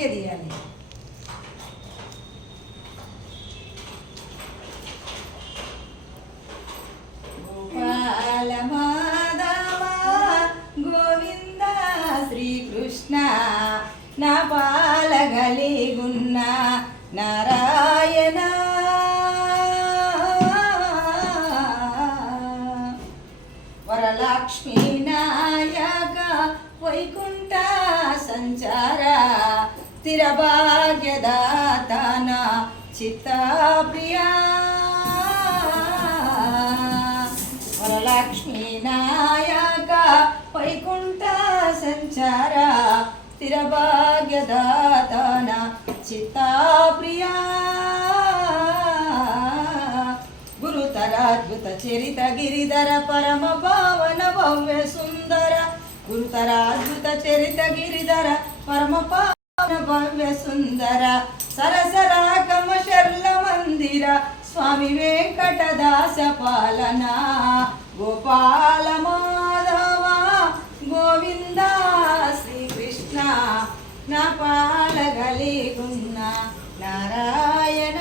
Video తీయాలి. గోపాల మాధవ గోవింద శ్రీకృష్ణ నా పాలగలిగున్న నారాయణ వరలక్ష్మీ నాయక వైకుంఠ సంచార స్థిర భాగ్యదాతన చిత్తప్రియా వరలక్ష్మీ నాయక వైకుంఠ సంచార స్థిర భాగ్యదాతన చిత్తప్రియా గురుతరాద్భుత చరిత గిరిధర పరమ పావన భవ్య సుందర గురుతరాద్భుత చరిత గిరిధర పరమ పావన భవ్య సుందర సరసరాకమ శర్ల మందిర స్వామి వెంకటదాస పాలన గోపాల మాధవ గోవింద శ్రీకృష్ణ నా పాలగలిగున్న నారాయణ